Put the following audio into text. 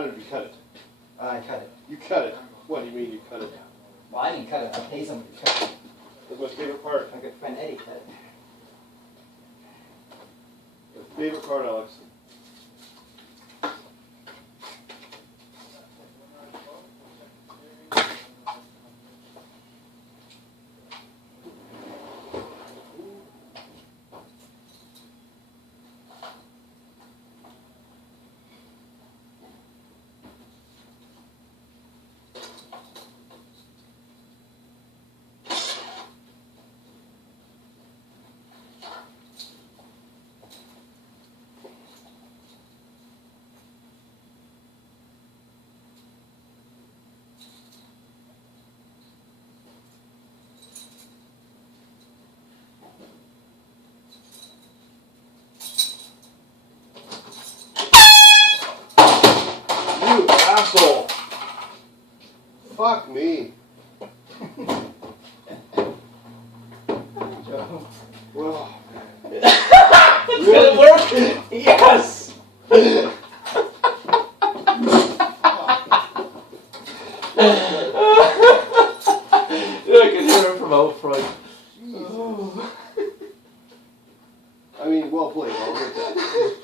How did you cut it? I cut it. You cut it. What do you mean you cut it? Well, I didn't cut it. I paid somebody to cut it. That's my favorite part. My good friend Eddie cut it. My favorite part, Alex. You asshole! Fuck me. Joe. Well, It's gonna work! Yes! I can hear him from out front. I mean, well played. I'll get that.